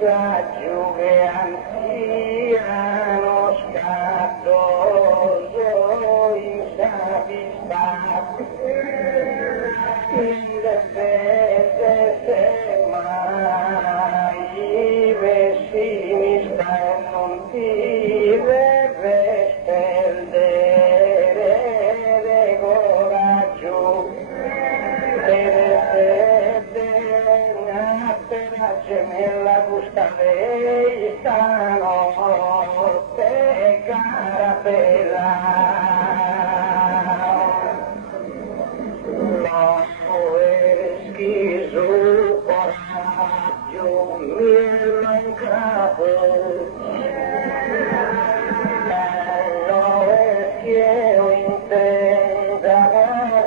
saggio che anziano scattoso in savista nelle feste semmai vecini sta e non ti deve spendere de coraggio gemella gusta lei stanotte cara bella no schizo coraggio mi è mancato bello è che io intenda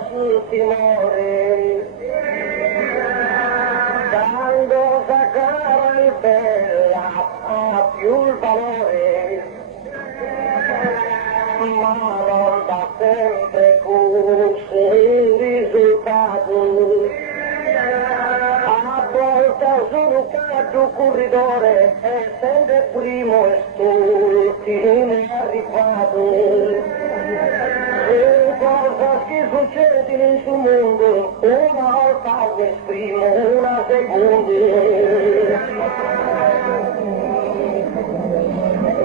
sul timore bella ha più il valore ma non dà sempre corso il risultato a volta sul caggio corridore è sempre primo e st'ultimo arrivato cosa che succede nel suo mondo una volta lo esprimo una seconda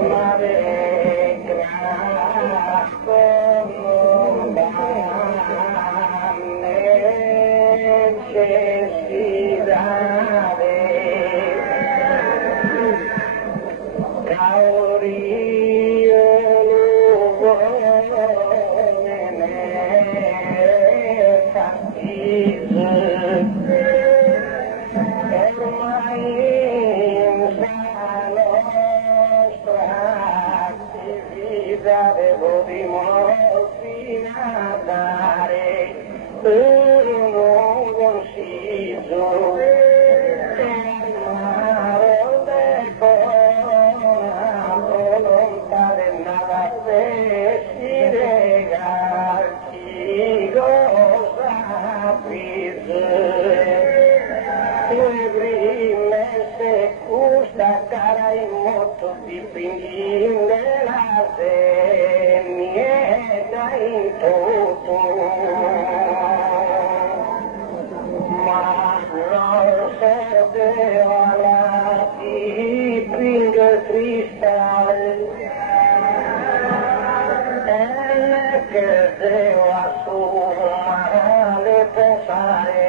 ma le grazie non vanno necessitare calorie devo dimostrinare un consiglio per mare con volontà del nada si regarci cosa prise le prime se gusta cara in moto di pinghine la in tutto ma non serveva la pinga cristal e che devo a suo male pensare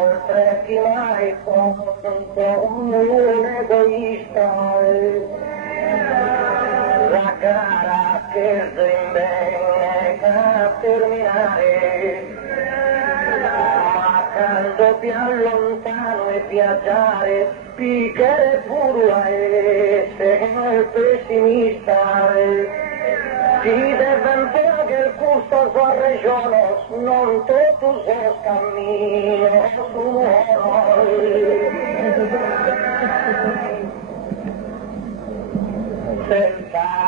oltre chi mai conto un egoista la gara che sembra terminare ma quando più lontano e viaggiare piccare pure essere pessimista si deve imparare che il gusto sua regione non tutto sos cammino su certamente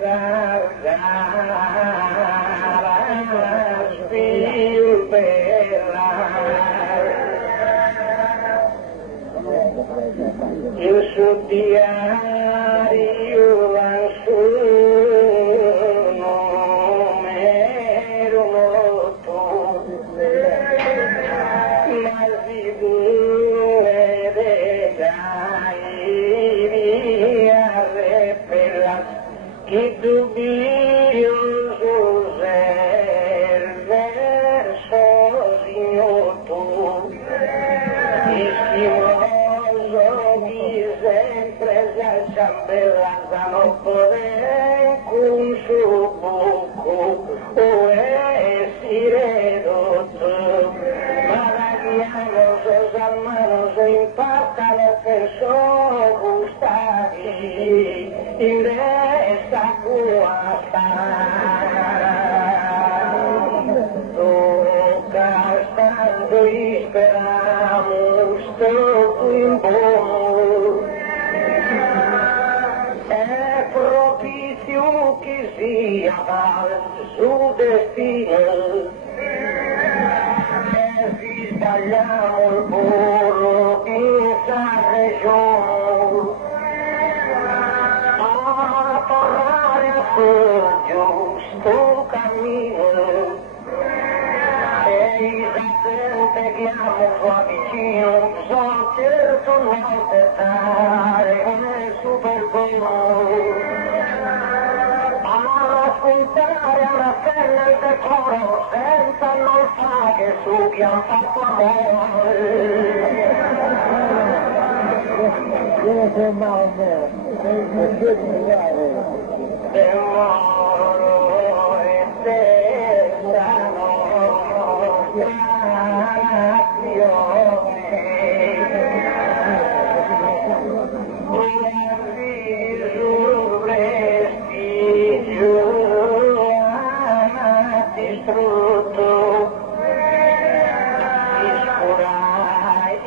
sarà più bella il suo diario lassù numero molto ma si che dubbioso è il verso signoto ischimoso di sempre la ciambella non poter con suo buco o essere ridotto ma vediamo se a mano si impattano che sono gustati in esta cuata toca stando y esperamos todo in buono è propizio che sia dal suo destino e vista tagliamo il burro in San Regione a tornare a sul giusto cammino e la gente chiamo qua vicino sono certo non stare nel superbolo ascoltare una stella il decoro senza non sa che su chi ha fatto amore. De moro e stessa nostra nazione. Distrutto, discurai,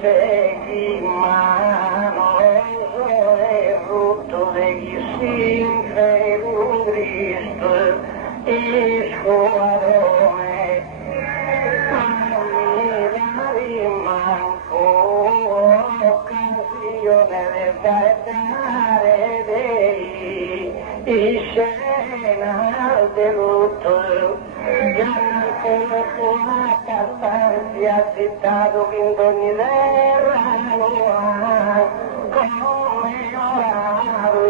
segui manoso e rutto degli sinferi un Cristo, il squadrone, ma mi manco occasione di guardare dei scena del lutto. Come tua castanza citato in ogni terra nuova come orare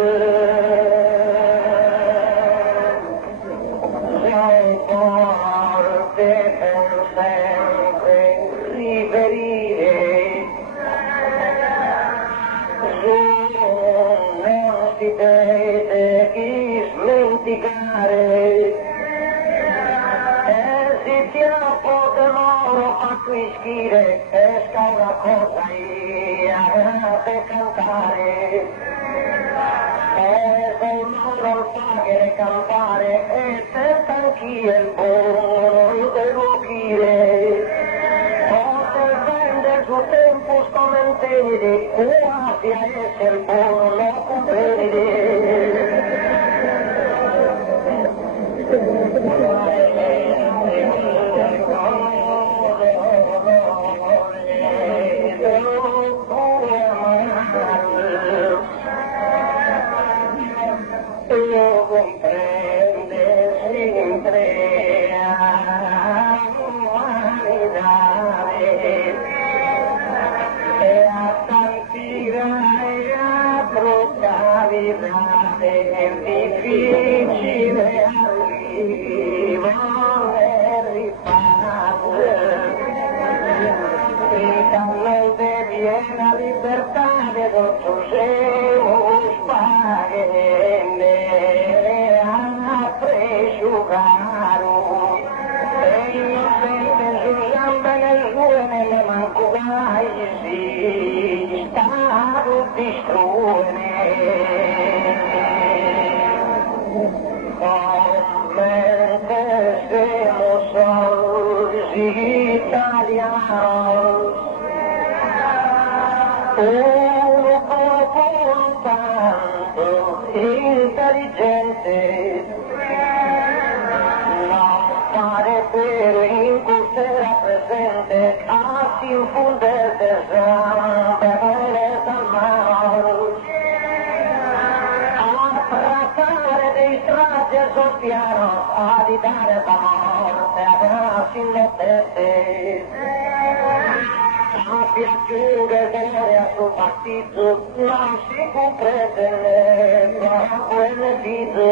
sei forte per sempre riferire su non si deve chi smenticare scrivere, pesca una cosa per cantare, se il loro fagere campare e senta anch'io il buono deluchire, poter prendere su tempo scomentene, quasi a essere il buono lo comprende. Lo comprende sempre a umanità e a santità e a brutalità è difficile arrivo e ripasso e non viene libertà di tutto siamo spaghetti a presciugaro e innocente su zampe nel suo nelle manco vai si stato distruene come siamo soldi italianos uno popolo tanto intelligente non fare per incursiera presente a si infundere zampe nelle salmanos a trattare dei strati e soffianos a di dare la morte a grassi innocenti a piacere a suo partito non si comprende ma quelle vite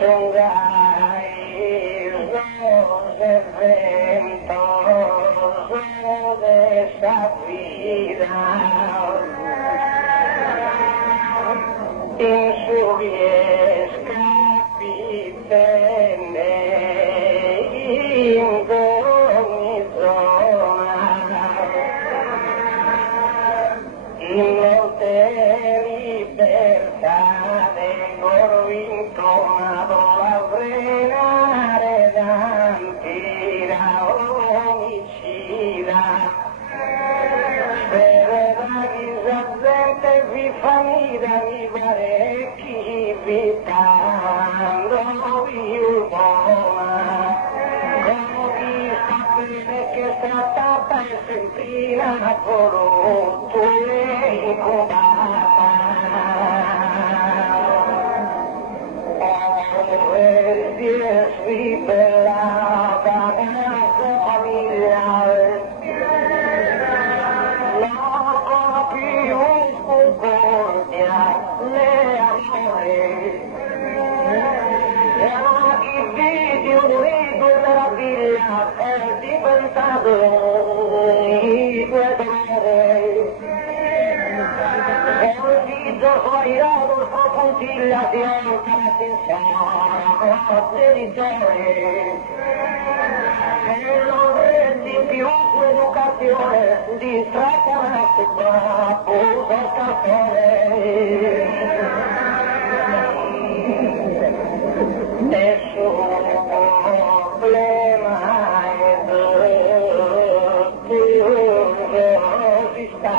son de ventoso de esa vida in su viesca capitene in ogni zona in molte libertà vengono intonato la frenare d'antira omicida per la gente vi famiglia mi parecchi vitando il buona trattata e sembrina pronto e incubata. Si es ribellata nella sua famiglia, non ha più concordia né amore. Era chi vidi un rito e meraviglia è diventato un rito e dolore. E un viso sbagliato sua puntiglia si alza genitore e non rendi più l'educazione distratta nella città puta caffè nessun problema è tutto si sta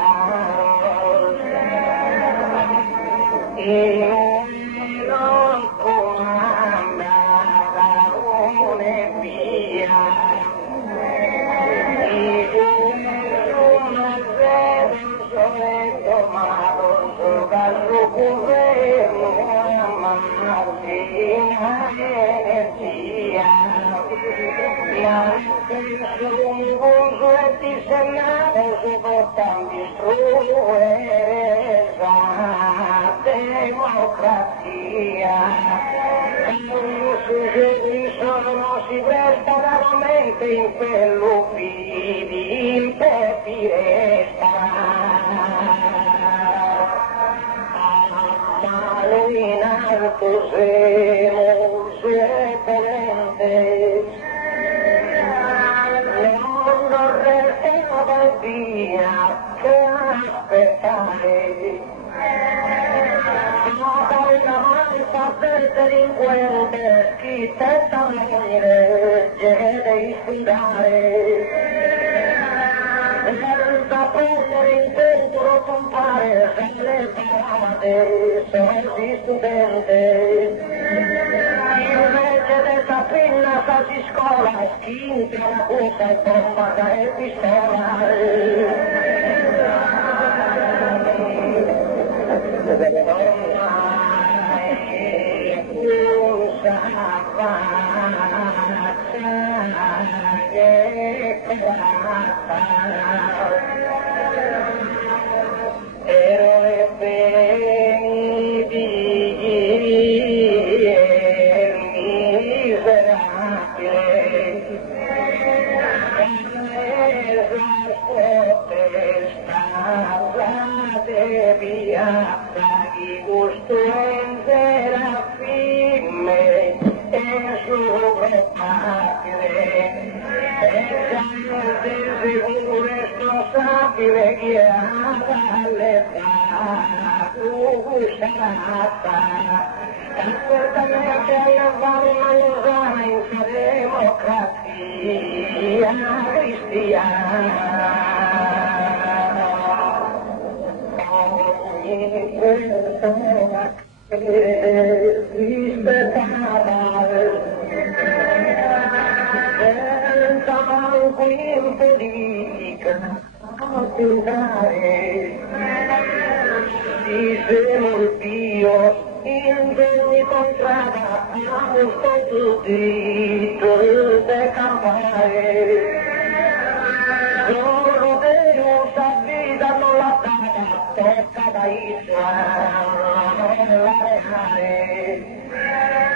un buzo e ti sembrava si portano distruggere la democrazia. Non si presta raramente in pellupidi, in pepiresta. Mano in alto semos e parentes. Non resta via che aspettare. No dalla malta del delinquente chi tenta morire deve sfidare. Senza prendere in conto lo compare se le parate sono di studente. Invece della pinna sa si scola, schinta la cosa e bomba e pistola. Certamente allevare una losana in democrazia cristiana. Ogni persona che rispettava senza manco in politica a entrare. Dicemo il Dio in ogni contrada abbiamo stato diritto di campare. Solo Dio sa vita non la data, tocca da Israele l'arreare.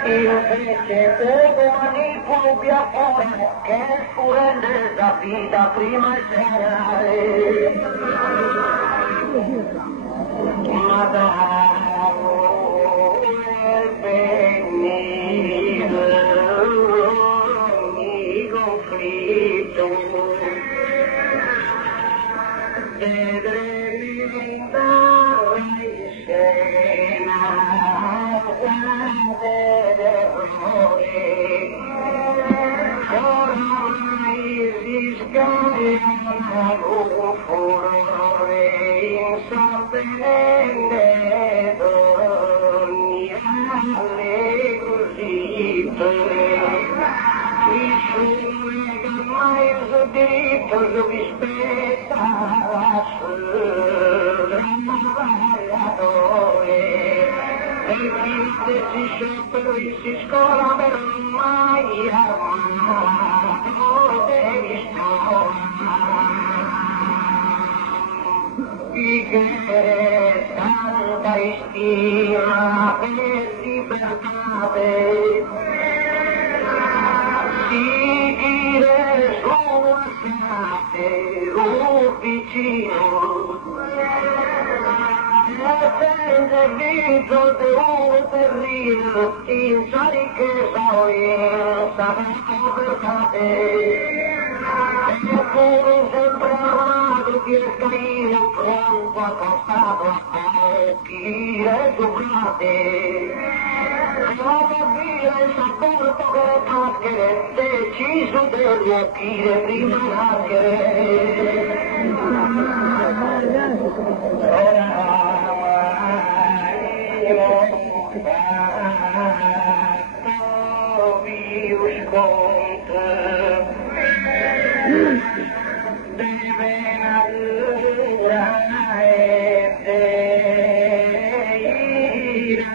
Invece todo manipulo piacere che scurende la vita prima e serale. Ma ogni conflitto vedremo dalla scena dell'errore ormai si scagliano un furore insabbiente d'ogni alle così Nessuno nega mai il suo diritto, lo rispetta la sua dramma variatore. Nel fine si sciopero e si scola per mai armato devi che tanta stima per libertà seguire sulla case un vicino e senza viso di un terribile in riqueza o in povertà eppure sempre armato che è caino pronto accostato a pochi educati la bambina il sapporto che le maschere deciso per riempire prima maschere deve natura e ira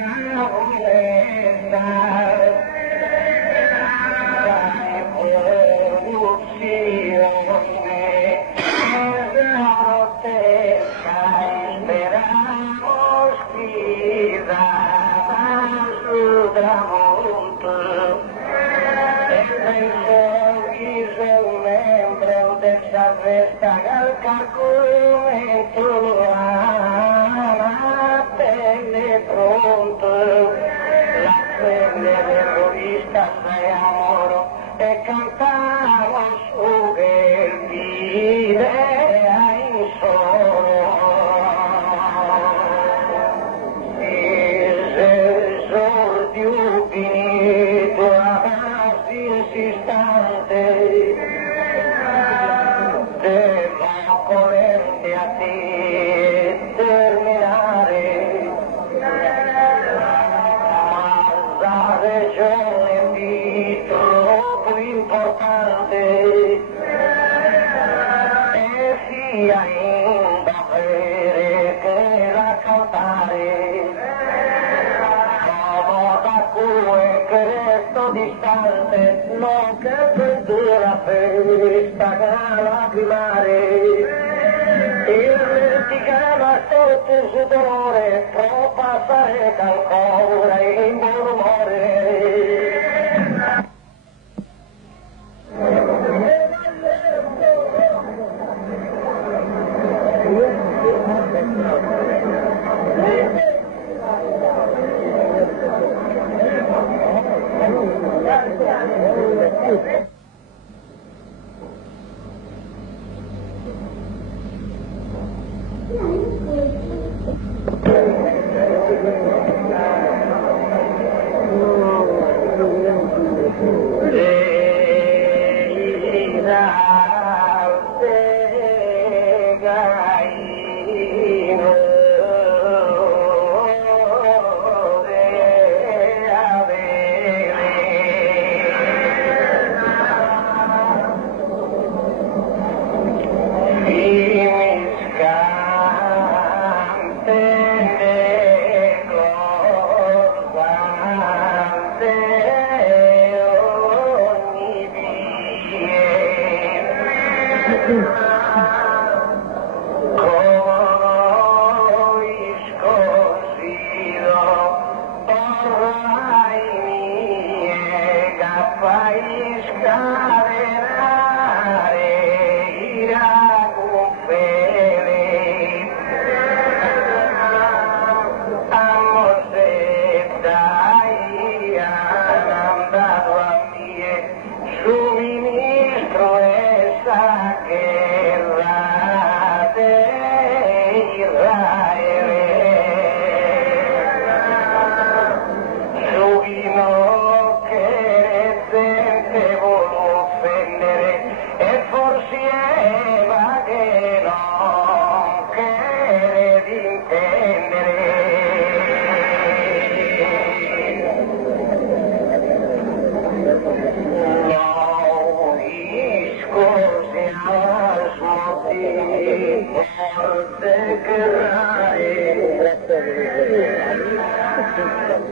al carcomento la pelle pronto la pelle terrorista sei amoro e cantamos su el video in solo esordio finito a insistente volente a te terminare ma la regione di troppo importante e sia in davvero che la cantare come da cui che resto distante non che perdura questa lacrimare il verticale sotto il suo dolore può passare ancora in buon umore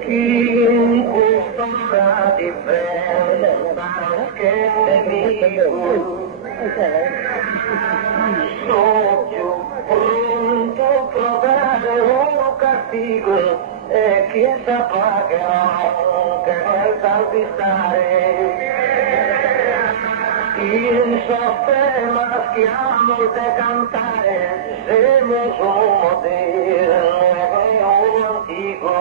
chi custodia difenda che nemico sono più pronto a provare un castigo e chi saprà che nel salvistare il sistema schiamo de cantare siamo un moderno antico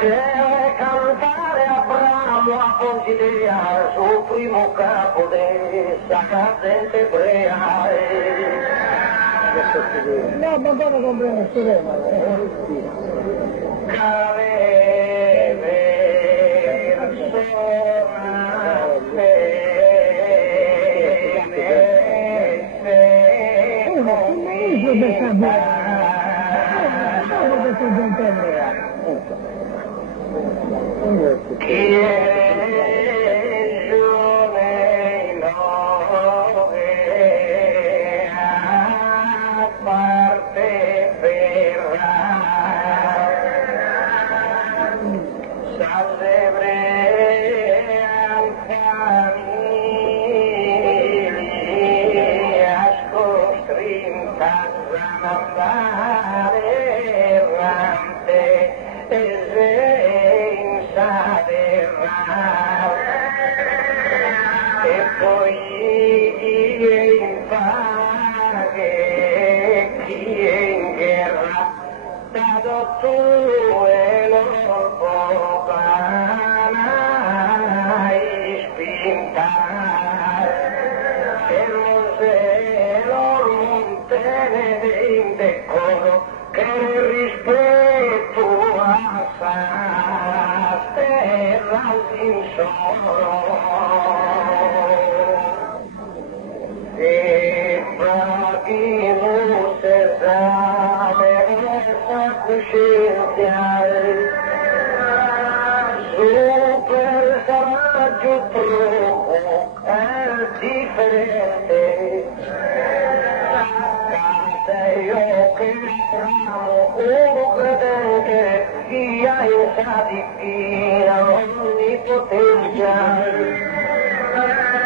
deve cantare Abramo a consigliare sul primo capo dessa cadente ebrea no, ma guarda comprendo questo tema e poi chi è in pace, chi è in guerra, dato tu e lo potrai spintare, se non se lo non tenere in decoro, che rispetto a sa terra insoro. E pratico sesame essa coscienziale, super coraggio troppo è differente. Io che amo un credente, via in satisfia onnipotenza,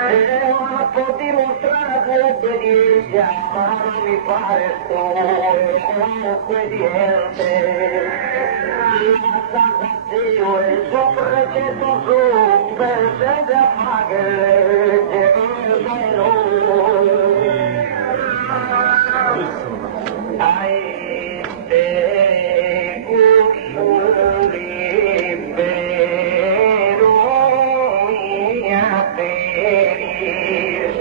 devo dimostrare obbedienza, ma non mi pare solo obbediente. La Dio e il suo precetto su, per sempre a pagare, ai te ussuri vero mia peris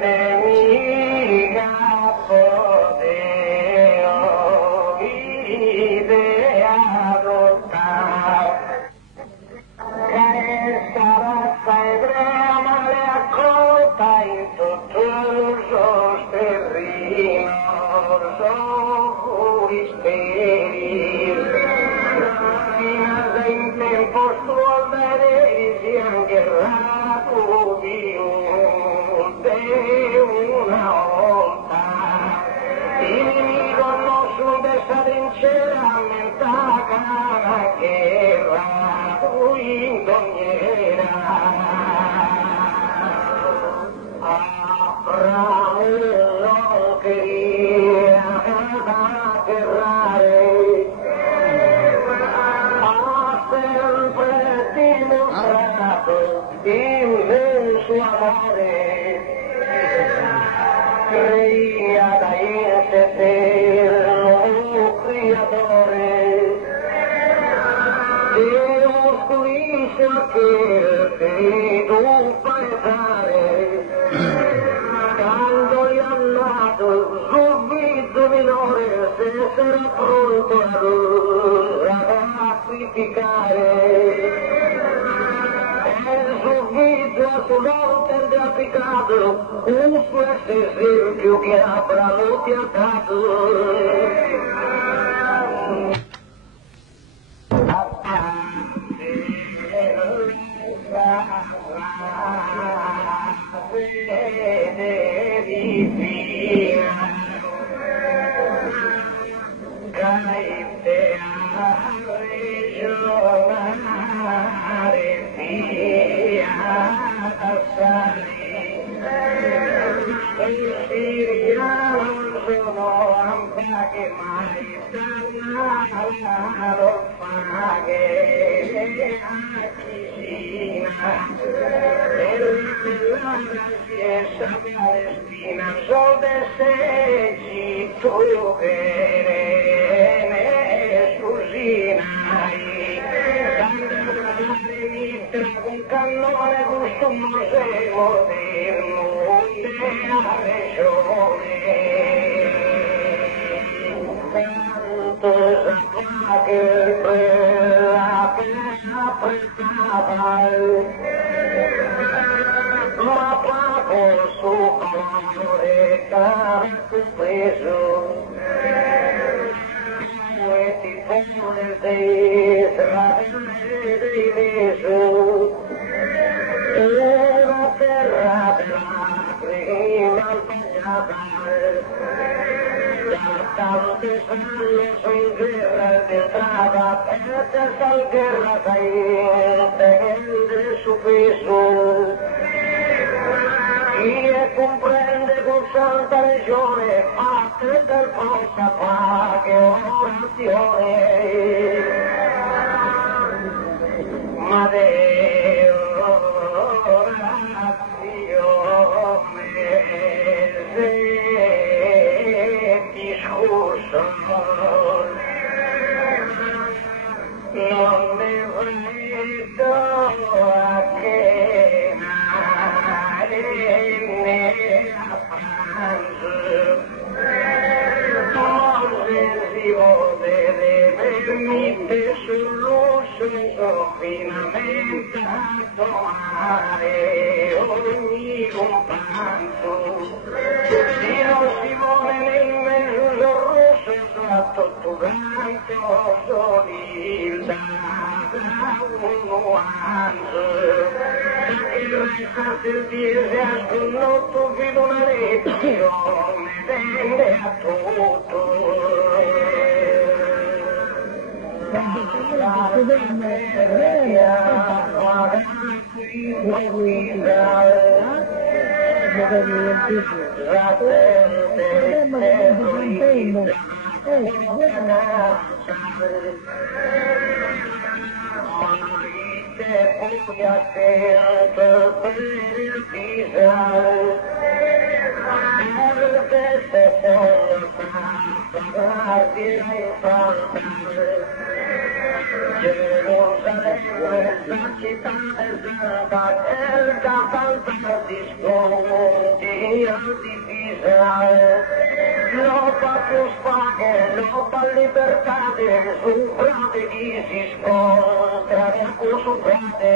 nemica poteo vide adottare questa razza ebrea male accolta in tutto il suo sterrino steril fino a in tempo suo vedere si è angherrato di una volta il nemico nostro dessa trincera menta cana guerra in doniera Abramo non quería aterrare, ha sempre dimostrato immenso amore, creia da esse eterno creatore, Deus scuisce aquel che tu fai dare, quando gli ha nato subito minore, se sarà pronto a sacrificare. E subito a suo monte è applicato un suo esempio che Abramo ti ha dato. Vedi ragionare via assai. Il siriano sono ampa che mai stanno non faghe a Chisina. Per la fiesta palestina sol de segi tu che ne susinai. Un cannone gusto museo del mondo a regione. Tanto sapeva che la pena prestava, ma pago su colore cara compreso. E ti pone dei una terra della prima bagnata, da tante salle in guerra d'entrata, per terza guerra intende su peso. Chi comprende con santa regione, parte del posta che orazione. Ma non mi vedo a che mare ne a pranzo, non si vuole permette sull'uscio finamente a tomare ogni companzo. Se non si vuole nel mezzo rosso sotto turanto solilda da un nuanzo. Che resta servire a sconnotto vedo una lezione tende a tutto. Gerusalemme, la città deserta, el cantante di sconti divisa, lotta più spaghe, lotta libertà, su frate chi si scontra, su frate.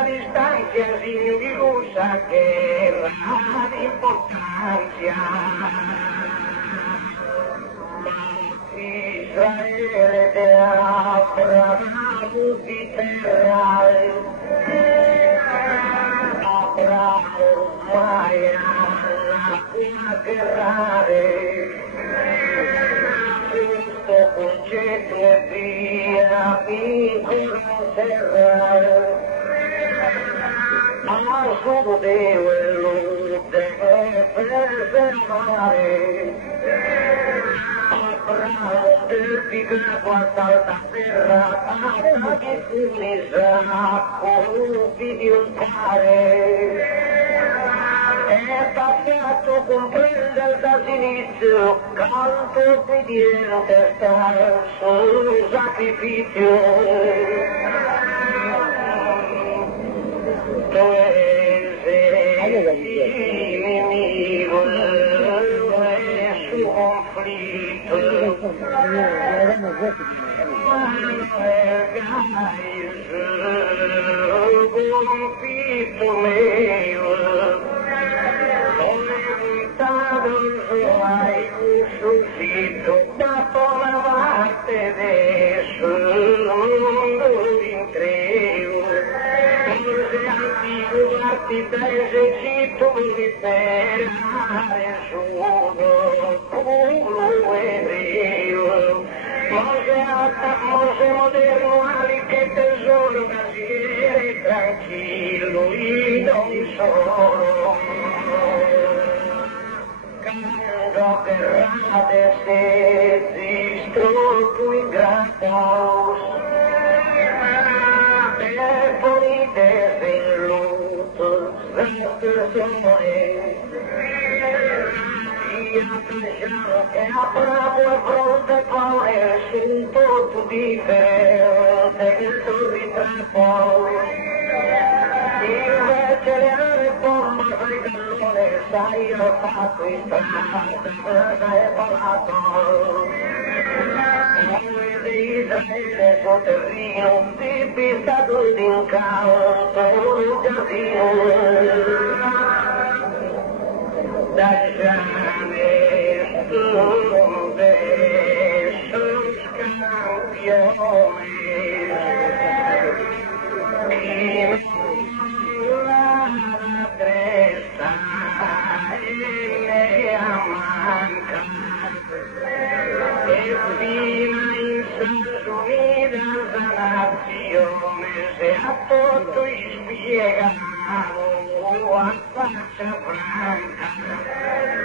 Distancia sin virusa guerra de importancia. Israel de Abraham y terra, Abraham Maya, la guerra justo concetto e via piccolo serrare. Solo Dio deve preservare. Abramo del piccato a salta terra, a che si misa con un figlio pare. è passato comprende dall'inizio, canto obbediente sta sul sacrificio. Tu sei nemico e su conflitto, ma è conflitto mio. Hai suscito da una parte sul mondo intero, forse antico partita esercito liberare solo culo ebreo, Mose moderno ali che tesoro casiere tranquillo in non solo. Canto grande se distrutto in gran caos, e bonite in lutto le persone, io pensavo che a bravo e fronte poi su tutto differente che tu ritrappo. Invece le aree bomba sui cannone, sai ho fatto in strada, e parlato. Noi di Israele sul terreno, di pistato d'incanto, un casino. Da giame, stuve, sul scampione. E fino in Stati Uniti la nazione se a tutto spiegavo a faccia franca,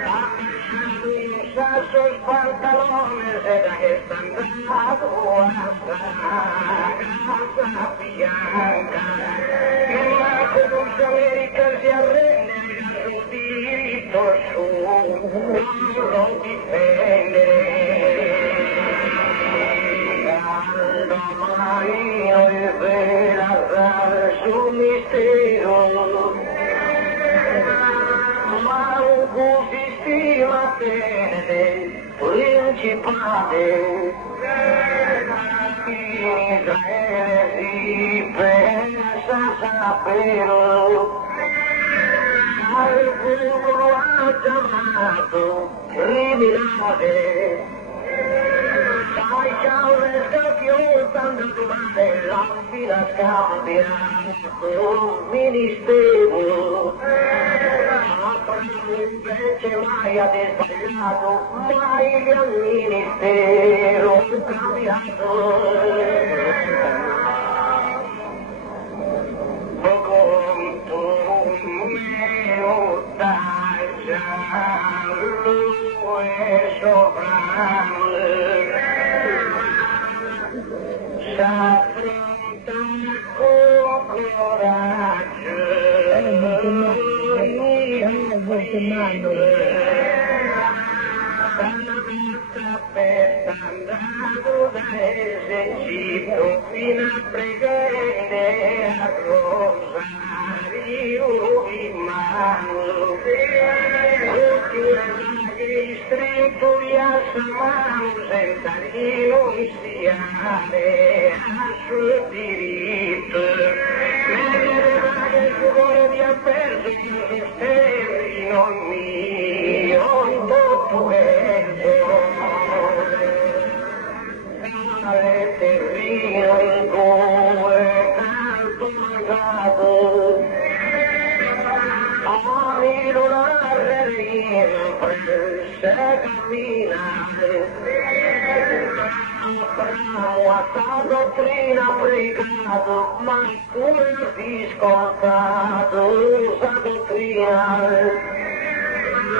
accasciato un sasso il pantalone se da che sta andato a casa bianca, che Marco Dulce America si arrende al suo diritto su, non lo difende. Io e vela sul mistero, ma un così stima bene, principale, in Israele si pensa sapere, qualcuno ha chiamato criminale. Sai ciao resto più tanto domande la fila scambiato ministero, Abramo invece mai ha sbagliato, mai al ministero cambiato. Con tu mio taglialo e soprano s'affronta con coraggio, dalla per andato da esercito fino a pregare a rosario in mano, stretto di assamano senza rinunziare al suo diritto, mentre il cuore di avverso il sostegno mio in tutto questo, tale terrino in due canto mancato, a milonare se camminare, Abramo a sta dottrina pregato, ma pure di scontato sa dottrina,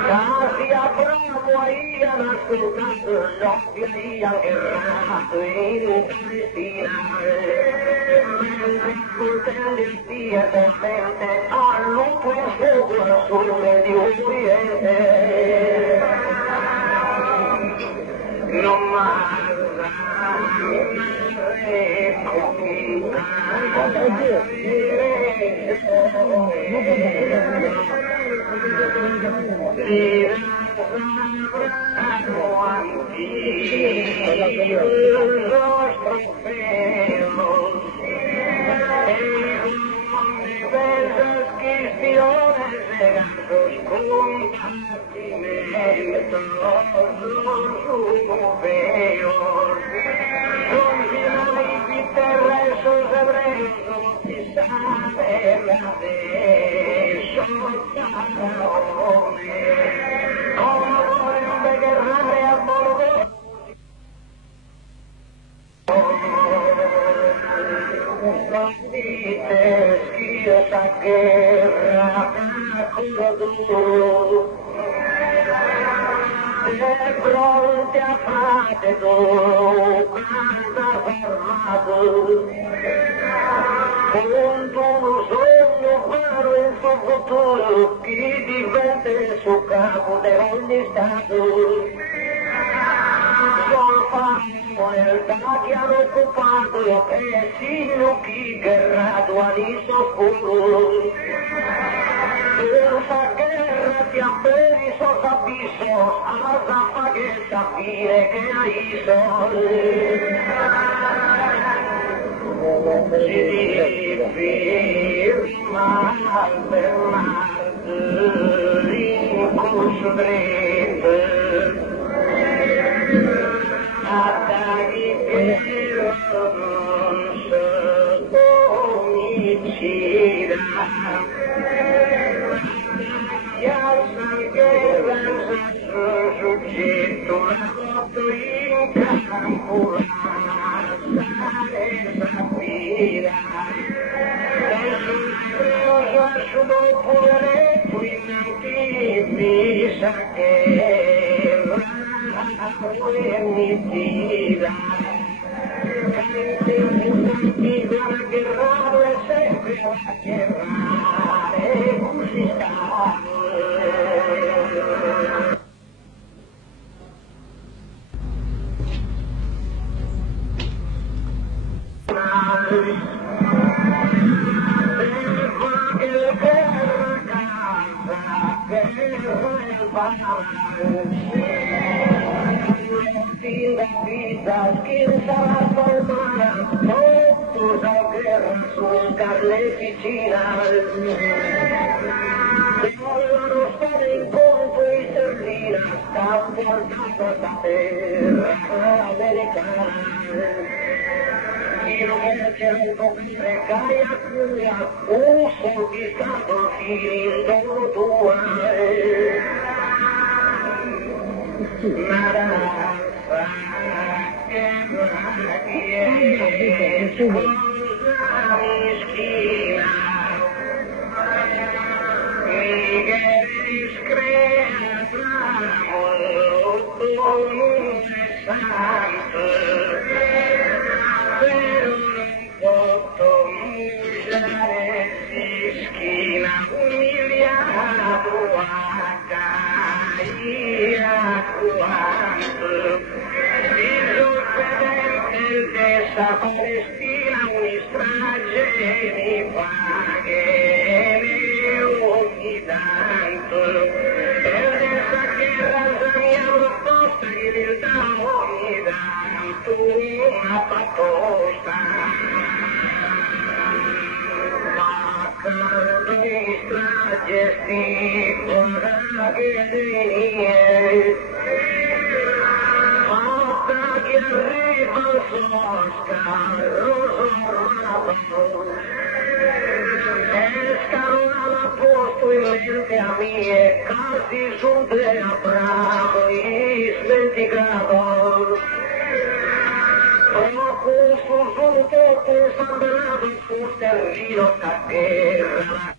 casi a bravo habían ascoltato, no habían guerrato in Palestina, mentre coltelli il dietamente al lupo in fuoco sul Medio Oriente. Non guarda, esa guerra de fronte a fate tu canta fermato con un sogno faro in suo futuro chi diventa il suo capo di ogni stato sol famo realtà che hanno occupato e sino chi guerrato all'isoscuro esa guerra te abre esos avisos a las apaguesas fine que hay sol si firma al Bernardo inconsciente attaghi però non so omicida soggetto la notte in campo lasciare sapira adesso dopo l'eletto in antipisa che la guermitida canti la guerrare e sempre a guerrare così sta. Quién sarà formada, todos a guerra sus carneficinas. Devono stare in conto i serlinas, sta portato a terra americana. Io che cerco per caia cura, un soddisfatto filo tua. Maranza, che scusa mischina, mi discreta, molto santo, però non posso mangiare di schina, umiliato a caia quanto. Essa Palestina ogni strage mi pagherei ogni tanto per essa guerra la mia proposta che il damo mi tanto una proposta ma quando mi strage sti pagherei che arriva il suo scarro escarola posto in mente a mie casi giunte a bravo e smenticato dopo su giunto pensando sul terrino a guerra